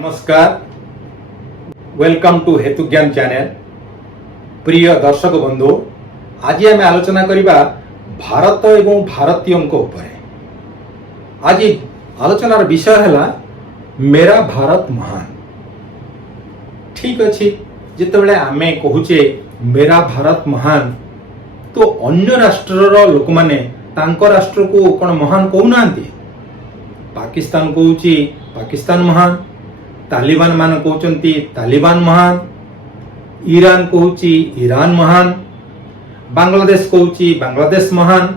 नमस्कार, welcome to हेतु ज्ञान चैनल। प्रिय दर्शक बंधु, आज आम आलोचना करबा भारत एवं भारतीय उपरे। आज आलोचनार विषय है मेरा भारत महान। ठीक अच्छे, जितेबाला आम कहूचे मेरा भारत महान तो अन्य राष्ट्र लोक माने तांको राष्ट्र को कौन महान कहूना। पाकिस्तान कहूची पाकिस्तान महान, तालिबान मान कहते तालिबान महान, ईरान कहूची ईरान महान, बांग्लादेश कहूची बांग्लादेश महान।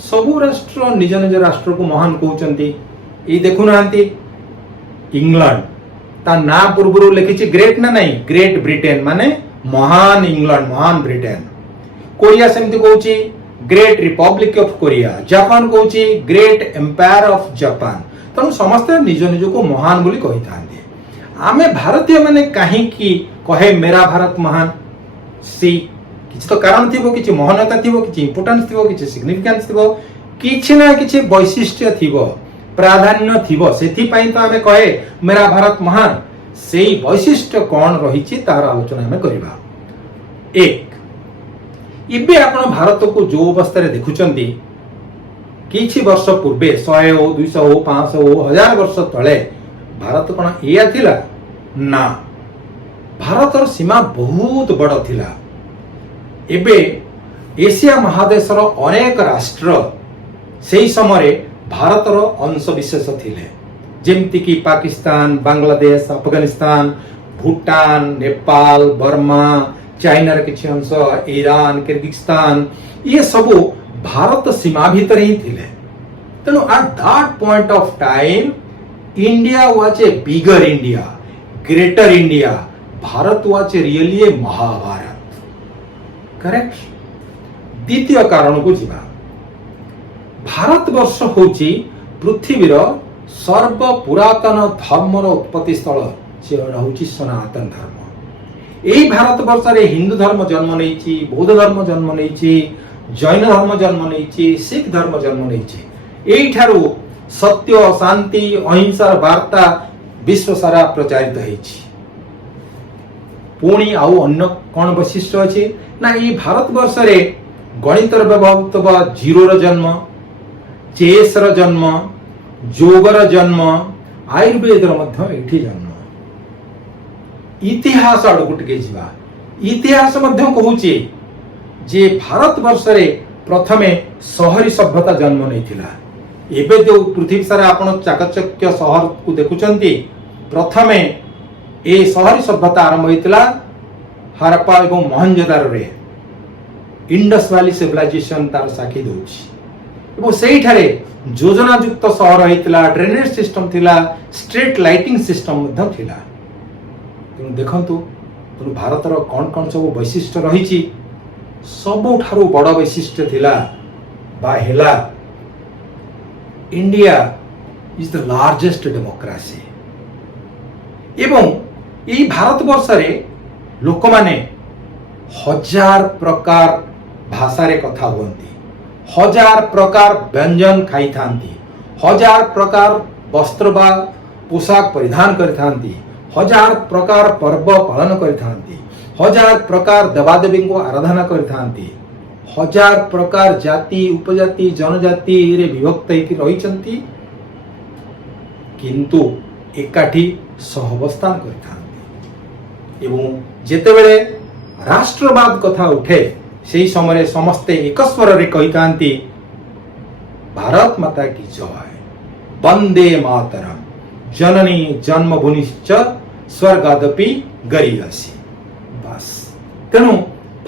सबु राष्ट्र निज निज राष्ट्र को महान कहते। ये देखुना इंग्लैंड ता ना पूर्व लिखी ग्रेट ना नहीं, ग्रेट ब्रिटेन माने महान इंग्लैंड महान ब्रिटेन। कोरिया सेमती कहूची great republic of Korea, Japan कहूची ग्रेट एम्पायर ऑफ जापान। तेणु समस्ते निज निज को महान बोली कही था। आमे भारतीय माने कहीं कहे मेरा भारत महान सी किछि तो कारण थिबो, किछि महानता थिबो, किछि इंपोर्टेंस थिबो, किछि सिग्निफिकेंस थिबो, किछि ना किछि वैशिष्ट्य थिबो, प्राधान्य थिबो। सेथि पई तो आमे कहे मेरा भारत महान। सेही वैशिष्ट्य कोन रहिछि तार आलोचना आमे करबा। एक, इबे आपण भारत को जो अवस्था रे देखुचंती, किछि वर्ष पूर्वे 100 हो 200 हो 500 हो 1000 वर्ष तळे भारत कौन या थिला ना, भारतर सीमा बहुत बड़ थिला। एबे एशिया महादेशर अनेक राष्ट्र सेही समय भारतर अंश विशेष थिले, जेमति कि पाकिस्तान, बांग्लादेश, अफगानिस्तान, भूटान, नेपाल, बर्मा, चाइनार किछि अंश, ईरान, किर्गिस्तान, ये सबु भारत सीमा भीतर ही थिले। तेणु at that point of time India was a bigger India, greater India. Bharat was really a Mahabharat. Correct. द्वितीय कारण को जीवा, भारत वर्ष होची पृथ्वीर सर्व पुरातन धर्मर उत्पत्ति स्थल, से होची सनातन धर्म। एई भारत वर्ष रे हिंदू धर्म जन्म नेइची, बौद्ध धर्म जन्म नेइची, जैन धर्म जन्म नेइची, सिख धर्म जन्म नेइची। एई ठारू सत्य, शांति, अहिंसा वार्ता विश्व सारा प्रचारित होइछि। पुणी आउ अन्य कौन वैशिष्ट्य अछि ना, ई भारत वर्ष रे गणितर व्यवहार जीरो र जन्म, चेस र जन्म, जोगर जन्म, आयुर्वेद र मध्य एठी जन्म। इतिहास आडकु टिके जिवा। इतिहास मध्य कहूची जे भारत वर्ष रे प्रथमे शहरी सभ्यता जन्म नैथिला। एबे जो पृथ्वी सारा आपण चाकचक्य शहर को देखुचंती, प्रथमे ए शहरी सभ्यता आरंभ होइतिला हरप्पा एवं मोहनजोदारो रे। इंडस वैली सिविलाइजेशन तार साखी दोछि एवं सेही ठारे योजना युक्त शहर होइतिला, ड्रेनेज सिस्टम थिला, स्ट्रीट लाइटिंग सिस्टम मध्य थिला। तेणु देखंतु भारतर कौन कौन सब वैशिष्ट्य रहिछि, सबुठारु बड़ वैशिष्ट्य थिला बा हेला India is the largest democracy. एवं यही भारत वर्ष रे लोक माने 1000 प्रकार भाषा रे कथा हुअंती, 1000 प्रकार व्यंजन खाई थांती, 1000 प्रकार वस्त्र बा पोशाक परिधान करि थांती, 1000 प्रकार पर्व पालन करि थांती, 1000 प्रकार देवादेवी को आराधना करि थांती, 1000 प्रकार जाति उपजाति जनजाति रे विभक्त रही, किंतु एकाठी सहवस्थान करथांती। एवं जेतेबेले राष्ट्रवाद कथा उठे सेही समय समस्ते एक स्वर रे कही थांती भारत माता की जय, वंदे मातरम, जननी जन्मभूमिश्च स्वर्गादपि गरीयसी। बस तेणु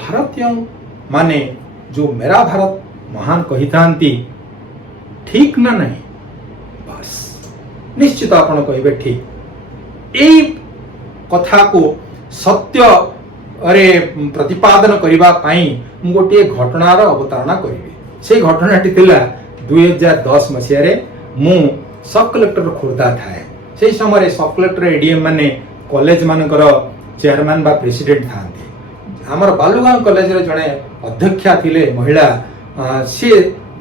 भारतीय माने जो मेरा भारत महान कही थांती, ठीक ना नहीं? बस निश्चित आपण कहिबे ठीक। एई कथा को सत्य अरे प्रतिपादन करिबा पई मु गोटे घटनार अवतारणा करिबे। से घटनाटी थिला 2010 मसिया रे मु सब कलेक्टर खोर्धा थाए। से समय सब कलेक्टर एडीएम माने कॉलेज मानकर चेयरमैन बा प्रेसिडेंट थांती। आमर बालुगांव कॉलेज रे जणे अध्यक्षा थिले महिला, सी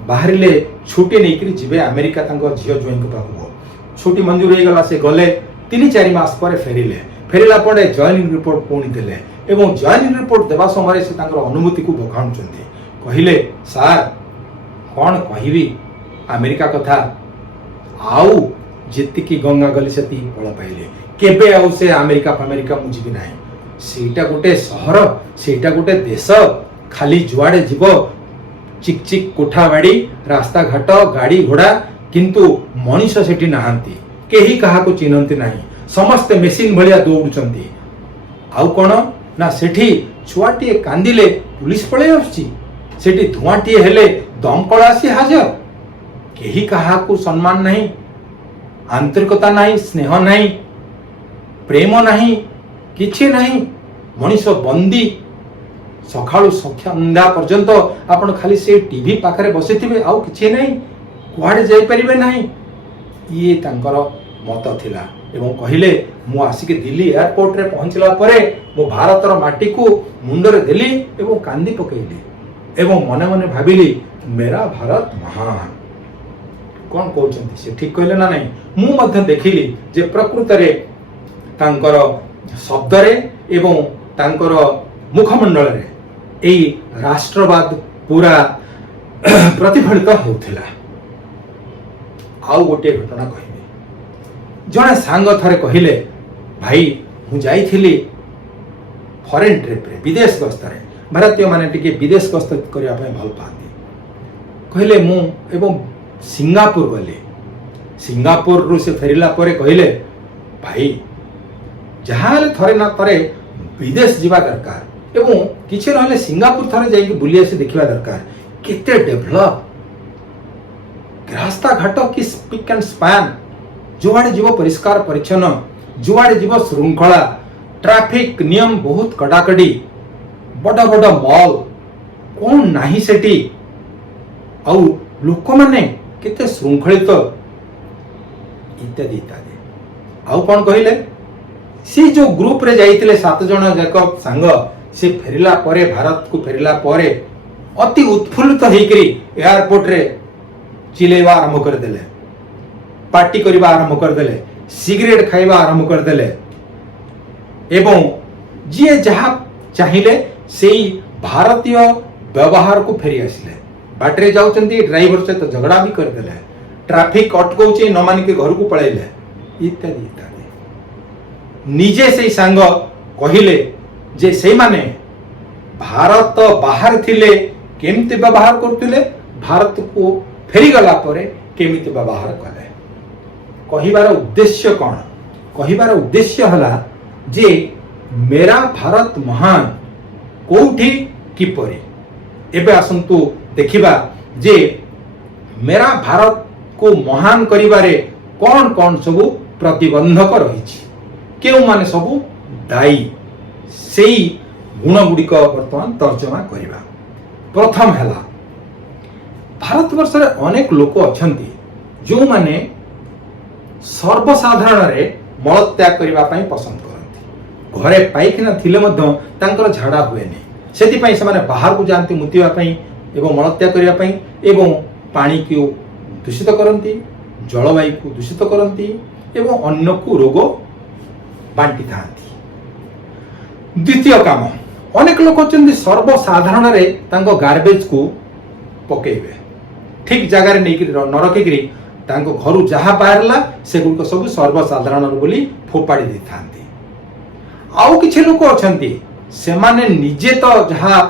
बाहरिले छुट्टी नहीं जीवे अमेरिका झील ज्वाई पाखु। छुट्टी मंजूर हो गला, से गले 3-4 मास पर फेरिले फेरिला पड़े जॉइनिंग रिपोर्ट पुणी देले एवं जॉइनिंग रिपोर्ट देवा समय से तांकर अनुभूति को बखाणुचंती कहिले सार कौन कहबी अमेरिका कथा आउ जेतिकी गंगा गली से फल पाइले केबे आउ से अमेरिका मु जीवी नाही सेटा गोटे सहर सेटा गोटे देश खाली जुआड़े जीव चिक चिक कोठा बाड़ी रास्ता घाट गाड़ी घोड़ा किंतु मनीष सेठी नाहांती केही कहा को चिन्हंती नाही समस्ते मेसिन भलिया दौड़ुचंती आउ कोन ना सेठी छुआटी कांदिले पुलिस पळे आछी सेठी धुआटी हेले दमकल आसी हाजर केही कहा को सम्मान नहीं आंतरिकता नहीं स्नेह नहीं प्रेम नहीं किछि नहीं मनीष बंदी सकाळु संध्या पर्यंत आपण खाली से टीवी पाखरे बसिथिबे आउ किछि नहीं कुआडे जाई परिबे नहीं ये तांकर मत थिला एवं कहिले मु आसिक दिल्ली एयरपोर्ट रे पहुंचला परे मु भारतर माटी को मुंडरे देली एवं कांदी पकेइली एवं मने मने भाबिली मेरा भारत महान कौन कहते से ठीक कहले ना नहीं मु मध्य देखिली जे प्रकृत रे तांकर शब्द रे एवं तांकर मुखमंडल रे एई राष्ट्रवाद पूरा प्रतिफलित होउथिला आउ गोटे घटना कहबी जने सांग थरे कहिले भाई मु जाईथिली फॉरेन ट्रिप रे विदेश गस्त रे भारतीय माने टिके विदेश गस्त करिया पय भल पाती कहले मु एवं सिंगापुर गले सिंगापुर रु से फेरिला परे कहले भाई जहाँ थरे ना थरे विदेश जीवा दरकार एवं किछि रहले सिंगापुर थरे जाई बुली आसी देखिबा दरकार केते डेवलप रास्ता घाट की स्पिक एंड स्पैन जुआड़े जीव परिष्कार परिच्छन्न जुआड़े जीव श्रृंखला ट्रैफिक नियम बहुत कड़ाकड़ी बड़ बड़ मॉल कौन नाही सेठी आउ लोक माने केते श्रृंखलित इत्यादि इत्यादि आउ कौन कहले सी जो ग्रुप रे जाइतिले 7 जण जाक संग से फेरिला परे भारत को फेरिला परे अति उत्फुल्लित हेकरी एयरपोर्ट रे चिलेवा आरंभ कर देले पार्टी करबा आरंभ कर देले सिगरेट खाइबा आरंभ कर देले एवं जे जहा चाहिले सेई भारतीय व्यवहार को फेरी आसिले बाटरे जाउचंती ड्राइवर सहित झगड़ा भी कर देले ट्रैफिक अटकौचे न मानिक घर को पळाइले इत्यादि इत्यादि निजे से सांग कहिले जे से माने भारत बाहर थिले केमते व्यवहार करथिले भारत को फेरी गला परे केमिते व्यवहार कले कहिबार उद्देश्य कौन कहिबार उद्देश्य हला जे मेरा भारत महान कोठी किपरि एबे आसंतु देखिबा जे मेरा भारत को महान करिबारे कौन कौन सब प्रतिबंधक रही केउ माने सब दायी सेई गुण गुड़िक वर्तमान तर्जमा करिबा प्रथम हला भारत वर्ष रे अनेक लोक अछंती जो माने सर्वसाधारण रे मल त्याग करिबा पई पसंद करंती घरे पाइखना थिले मध्य तांकर झाड़ा हुएनी सेति पई से माने बाहर को जानती मुतिबा पई एवं मल त्याग करिबा पई एवं पानी को दूषित करंती जलवायु को दूषित करंती एवं अन्य को रोग बांटी थांती द्वितीय काम अनेक लोक अछंती सर्वसाधारण रे तांको गार्बेज को पकेइबे ठीक जगह रे नेकी न रखिकरी तांको घरु जहा बाहरला सेगुल को सब सर्वसाधारण बोली फोपाड़ी दै थांती आउ किछि लोक अछंती से माने निजे तो जहा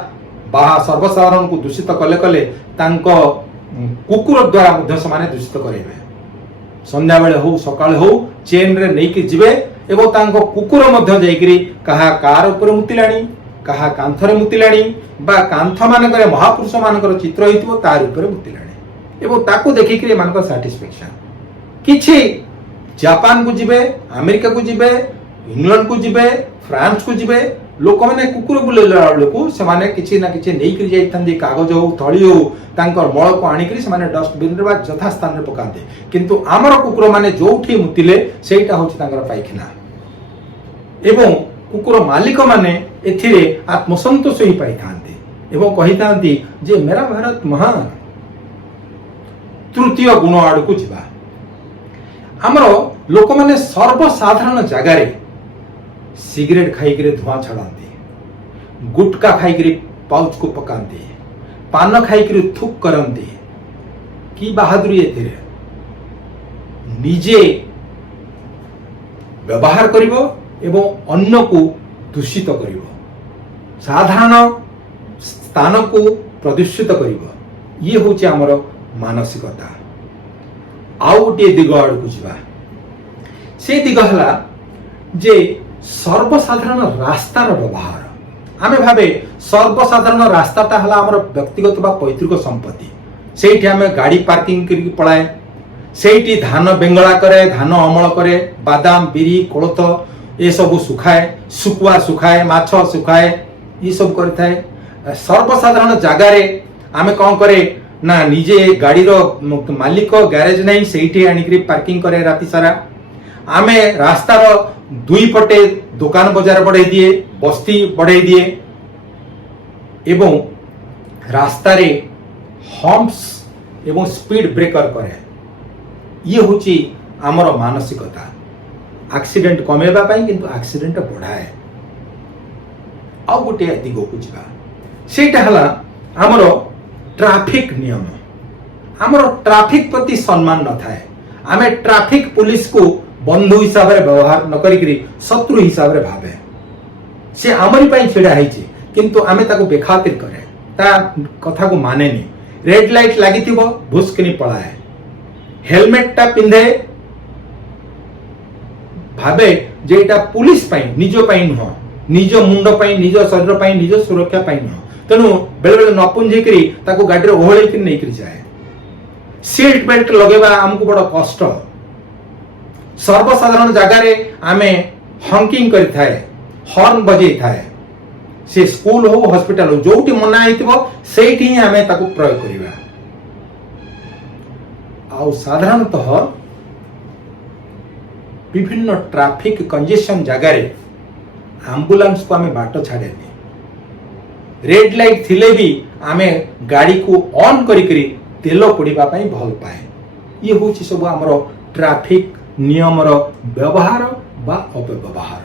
बाहा सर्वसाधारण को दूषित कले कले तांको कुकुर द्वारा मध्य समाने दूषित करेबे संध्या बेले हो सकाळे हो चेन रे नेकी जिवे एवं तांको कुकुर मध्य जाइकरी कहा कार ऊपर मुतिलाणी कहा कांथरे मुतिलाणी बा कांथ मानकर महापुरुष मानकर चित्र हितबो तार ऊपर मुतिलाणी एवं ताको देखिकरी मानकर सैटिस्फैक्शन किछि जापान को जिवे अमेरिका को जिवे इंग्लैंड को जिवे फ्रांस को जिवे लोक माने कुकुर बुलेला लोक से माने किछि ना किछि नेइकरी जाइथांदी कागज हो थळी हो तांकर मळ को आनिकरी से माने डस्टबिन रे बा यथा स्थान रे पकांते किंतु आमर कुकुर माने जोठी मुतिले सेटा होछि तांकर पाइखना एवं कुकुर मालिक माने एथिरे आत्मसंतोष ही पाई थांते एवं कहि थांती जे मेरा भारत महान तृतीय गुण आड़ को जिबा आमर लोक मैंने सर्वसाधारण जगार सिगरेट खाई धुआं छड़ाती, गुटका खाई पाउच को पकाती, पान खाई थुक करती। की बहादुरी ए निजे व्यवहार करिवो एवं अन्य को दूषित करिवो, साधारण स्थान को प्रदूषित करिवो। ये होची आमर मानसिकता। आउ गोटे दिग आड़ को जा से दिग है जे सर्वसाधारण रास्तार व्यवहार। आमे भावे सर्वसाधारण रास्ताटा है आमर व्यक्तिगत बा पैतृक संपत्ति। सेठी आमे गाड़ी पार्किंग करके पलाए, सेठी धान बेंगला करे, धान अमल करे, बादाम बिरी कोलथ ये सब सुखाए, सुकुआ सुखाए, माछ सुखाए, ये सब करथाए। सर्वसाधारण जगार आमे कौन करे ना निजे गाड़ी मालिक गैरेज नहीं सेठी आनिकरी पार्किंग करे राति सारा। आमे रास्तार दुई पटे दुकान बजार बढ़ाई दिए, बस्ती बढ़ाई दिए एवं रास्तारे हम्प्स एवं स्पीड ब्रेकर करे। ये होची आमर मानसिकता। एक्सीडेंट कमेबा पाई किंतु एक्सीडेंट बढ़ाए। आउ गोटे दिग को जा सेटा हला आमर ट्रैफिक नियम। आमर ट्रैफिक प्रति सम्मान न थाए। आमे ट्रैफिक पुलिस को बंधु हिसाब रे व्यवहार न करी शत्रु हिसाब रे भावे। से आमरी पाई छिड़ा हैछि किंतु आमे ताको बेखातिर करे, ता कथा को माने नहीं। रेड लाइट लगी थी भुस्कनी पलाए, हेलमेट टा पिंधे भावे जे एटा पुलिस पाई निज पाई नुह, निज मुंड पाई, निज शरीर पाई, निज सुरक्षा पाई नुह। तेणु बेले बेले न पुंजी करी ताको गाड़ी रे ओहळै कि नै करी जाए। सीट बेल्ट लगेबा हमको बड़ कष्ट। सर्वसाधारण जगार आमे हंकिंग करि थाए, हॉर्न बजै थाए। से स्कूल हो हॉस्पिटल हो जोटी मना होइतबो सेठी ही आमे ताको प्रयोग करिबा। आउ साधारणतः विभिन्न ट्रैफिक कंजेशन जगार एम्बुलेंस को आमे बाट छाड़ेनी। रेड लाइट थिले भी आमे गाड़ी को ऑन करी करी तेल पड़िबा पई भल पाए। ये होची सब हमरो ट्रैफिक नियमर व्यवहार बा अपव्यवहार।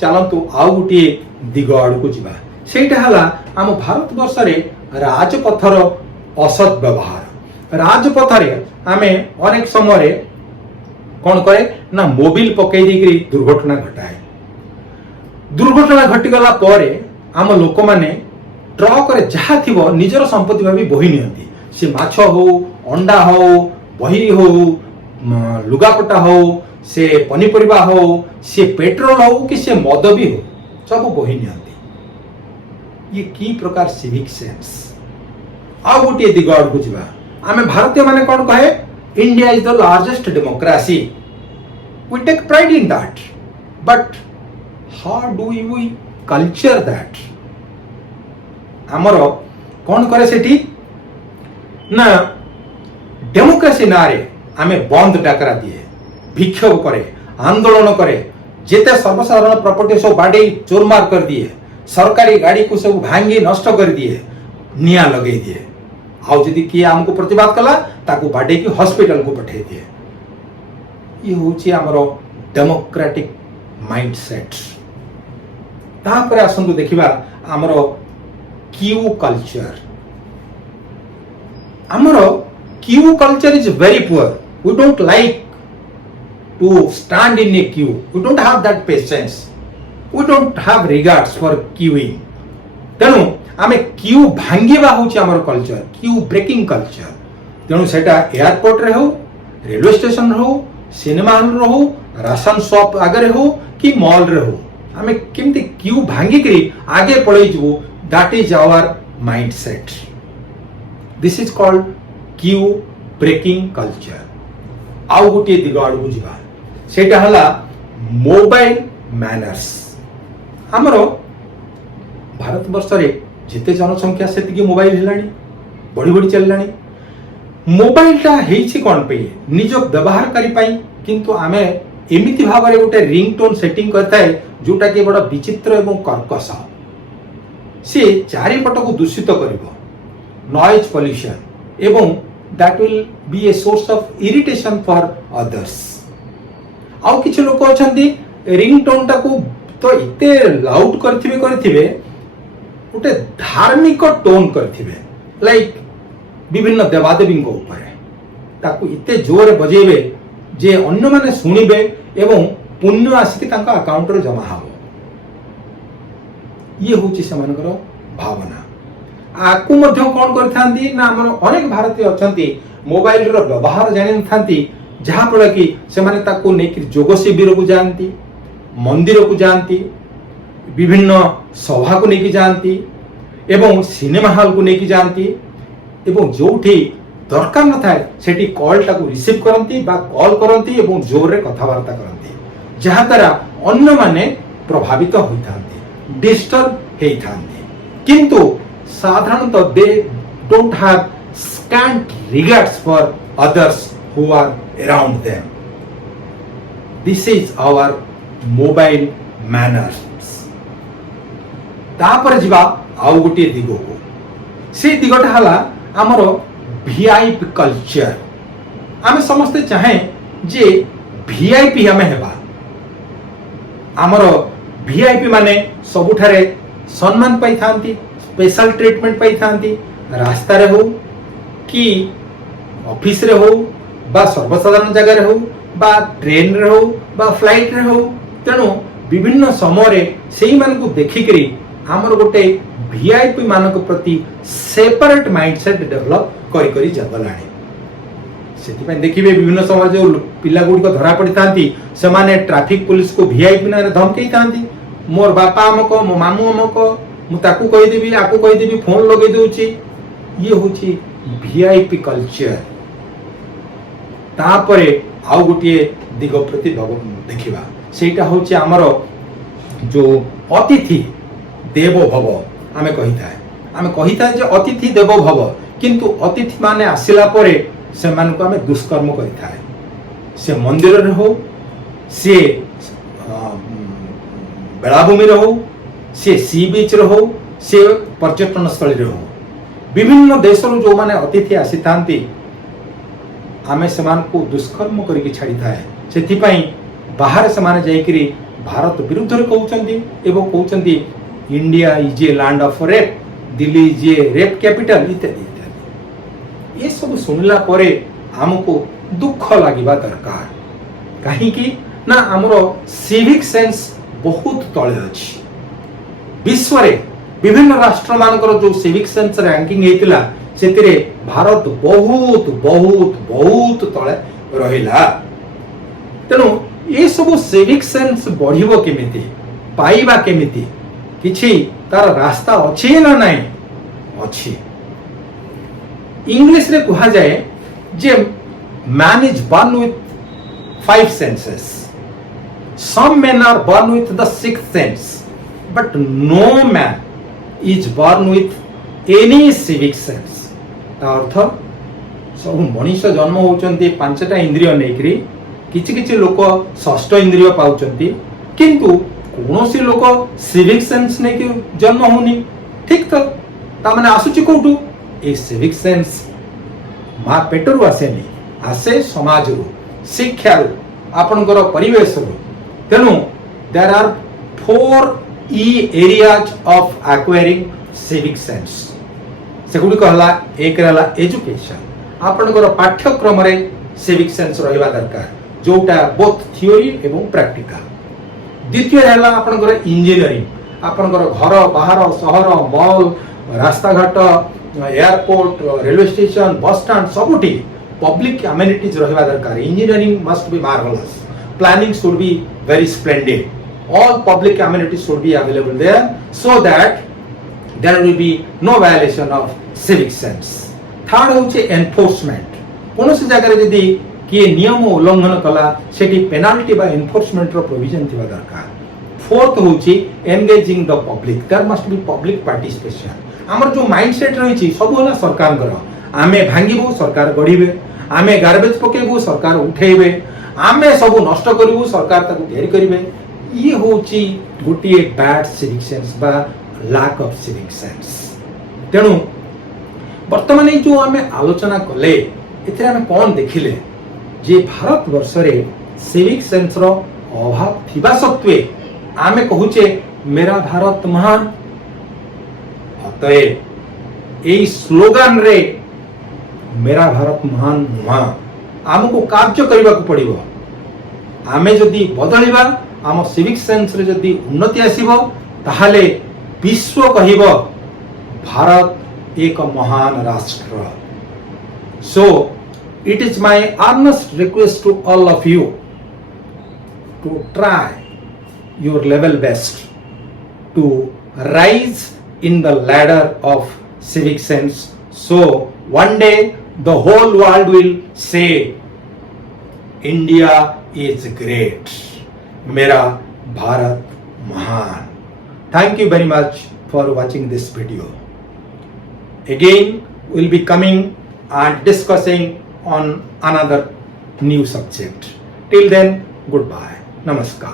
चलतु आउ गोटे दिग आड़ को जा सेटा हला आम भारत वर्ष रे राजपथर असद व्यवहार। राजपथ रे आमे अनेक समय कौन करे ना मोबिल पकई दी दुर्घटना घटाए। दुर्घटना घटीगला परे आम लोक माने ट्रक रे जहा थिबो निजर संपत्ति भाबी बही नियंती। से माछ हो, अंडा हो, बही हो, लुगापटा हो, से पनीपरिबा हो, से पेट्रोल हो कि से मद भी हो, सब बही नियंती। ये की प्रकार सिविक सेंस। आउ गोटे दिग आड़ को जा आमे भारतीय माने कौन कहे India is the largest democracy. We take pride in that, but how do we culture that. आमर कौन करे सेठी ना डेमोक्रेसी नारे आमे बंद डाकरा दिए, विक्षोभ करे, आंदोलन करे, जेते सर्वसाधारण प्रॉपर्टी सब बाड़ी चोरमार कर दिए, सरकारी गाड़ी को सब भांगी नष्ट कर दिए, निया लगे दिए। आउ जदि किए हमको प्रतिवाद कला ताको बाड़ी की हॉस्पिटल को पठे दिए। ये होची हमरो डेमोक्रेटिक माइंडसेट। तापर आसंतु देखिबा हमरो क्यू कल्चर। हमरो queue culture is very poor. We don't like to stand in a queue. We don't have that patience. We don't have regards for queuing. तेणु आमे क्यू भांगीबा होची हमर कल्चर, क्यू ब्रेकिंग कल्चर। तेणु सेटा airport रे हो, railway station रे हो, सिनेमा हॉल रे हो, राशन शॉप आगे हो कि मॉल रे हो, आमे केमती क्यू भांगी करी आगे पळै जबो। That is our mindset. This is called queue breaking culture. आउ गोटे दिग आड़ को जा सेटा हला मोबाइल मैनर्स। हमर भारत वर्ष रे जेते जनसंख्या सेतिकी मोबाइल हेलानी, बड़ी बड़ी चललानी। मोबाइल टा हेछि कोन पे निज व्यवहारकारी पाई, किंतु आमे एमिति भाव रे गोटे रिंगटोन सेटिंग करताय जोटा के बड़ा विचित्र एवं कर्कश। से चारिपट को दूषित करिवो, नॉइज पॉल्यूशन एवं that will be a source of irritation for others. आउ किछि लोक अछंती रिंगटोन टाकू तो इते लाउड करथिबे उटे धार्मिक टोन करथिबे लाइक विभिन्न देवादेवी को ऊपर ताकू इते जोर बजेबे जे अन्य माने सुनिबे एवं पुण्य आसिक तांका अकाउंट रे जमा हाबो। ये होची सेमानकर भावना। आकु मध्य कोन करथांती ना हमर अनेक भारतीय अछंती मोबाइल रो व्यवहार जानि नथांती जहाँ फल कि सेमाने ताकू नेकी जोग शिविर को जानती, मंदिर को जानती, विभिन्न सभा को लेकिन जानती एवं सिनेमा हॉल को लेकिन जानती एवं जोठी दरकार न थाए सेठी कॉल टाकू रिसीव करंती बा कॉल करंती एवं जोर रे कथावार्ता करंती जहाँ द्वारा अन्य माने प्रभावित होइथांती, डिस्टर्ब हेइथांती। किंतु साधारणतः they don't have scent regards for others who are around them. This is our mobile manners. तापर जिबा आउ गोटे दिग को से दिगटा हला हमर वीआईपी कल्चर। आमे समस्ते चाहे जे वीआईपी हमें हेबा। हमर वीआईपी माने सबुठारे सम्मान पाई थांती, स्पेशल ट्रीटमेंट पाई थांती, रास्ता रे हो कि ऑफिस रे हो बा सर्वसाधारण जगह हो बा ट्रेन रे हो बा फ्लाइट रे हो। तेणु विभिन्न समय से मान को देखिकरी हमर गोटे वीआईपी मानक प्रति सेपरेट माइंडसेट डेवलप करी करी जगलाणी। सेति देखिए विभिन्न समय जो पिला गुडी को धरा पड़ी थांती से माने ट्रैफिक पुलिस को वीआईपी ना धमकई थांती मोर बापा हमको मो मामू हमको मु ताकू कहि देबी आकू कहि देबी फोन लगे दोची। ये होची वीआईपी कल्चर। तापरे आउ गोटे दिग प्रति देखिबा सेटा होची हमर जो अतिथि देवो भव आमे कहिथा जे अतिथि देवो भव। किंतु अतिथि माने आसिला परे से मान को आमे दुष्कर्म करिथा से मंदिर रे हो से बेलाभूमि रे हो से सी बीच रे हो से पर्यटन स्थल रे हो विभिन्न देशर जो माने अतिथि आसी थांती आमे समान को दुष्कर्म करके छाड़ी थाए। सेथि पई बाहर समान जाइकरी भारत विरुद्ध रे कहउचंती एवं कहउचंती India is a land of rape, Delhi is a rape capital इत्यादि इत्यादि। ये सब सुनला परे हमको दुख लागिबा दरकार कहीं कि ना हमरो सिविक सेंस बहुत तळे अछि। विश्व रे विभिन्न राष्ट्र मानकर जो सिविक सेंस रैंकिंग हेतिला सेतिरे भारत बहुत बहुत बहुत तळे रहिला। तेनु ये सब सिविक सेंस बढ़िबो केमिति पाइबा केमिति किछि तार रास्ता अछि ना नाही अछि। इंग्लिश रे कहा जाए जे man is born with 5 senses. Some men are born with the 6th sense, but no man is born with any civic sense. अर्थ सब मनीष जन्म होचंती 5टा इंद्रिय नेकरी किछि किछि लोक 6ठ इंद्रिय पाउचंती किंतु कोनोसी लोक सिविक सेंस ने कि जन्म होनी। ठीक तो ता माने आसुची कोठू ए सिविक सेंस मा पेटरु आसेनी आसे समाज रो शिक्षा रो आपनकर परिवेश रो। तेनु देयर आर 4 ई areas of acquiring civic sense. सेगुडी कहला एक रहला एजुकेशन आपनकर पाठ्यक्रम रे सिविक सेंस रहिबा दरकार जोटा बोथ थ्योरी एवं प्रैक्टिकल। द्वितीय रहला आपनकर इंजीनियरिंग आपनकर घर बाहर शहर मॉल रास्ता घाट airport railway station bus stand सबुठी पब्लिक अमेनिटीज रहिबा दरकार। Engineering must be marvellous, planning should be very splendid, all public amenities should be available there so that there will be no violation of civic sense. Third होचे enforcement कौन सी जगह रे यदि किए नियम उल्लंघन कला सेठी पेनाल्टी बा एनफोर्समेंट रो प्रोविजन थिबा दरकार। फोर्थ होची engaging the public, there must be public participation. हमर जो माइंडसेट रही छी सब होला सरकार करो आमे भांगीबो सरकार गढीबे, आमे गार्बेज पकेबो सरकार उठेइबे, आमे सब नष्ट करिवो सरकार ताकू घेर करिवे। ये होची गोटिए बैड सिविक सेंस बा लैक ऑफ सिविक सेंस। तेणु बर्तमान जो आम आलोचना कले आम कौन देखिले जे भारत वर्ष रे सिविक सेंस रो अभाव थिबा सत्वे आमे कहूचे मेरा भारत महान। अतएव यही स्लोगान रे मेरा भारत महान नुआ आमको कार्य करने को पड़िबो। आमे जदि बदलिबा आम सिविक सेंस रे जदि उन्नति आसीबो ताहाले विश्व कहिबो भारत एक महान राष्ट्र। सो it is my earnest request to all of you to try your level best to rise in the ladder of civic sense, so one day the whole world will say India is great, मेरा भारत महान। Thank you very much for watching this video. Again we'll be coming and discussing on another new subject. Till then, goodbye. Namaskar.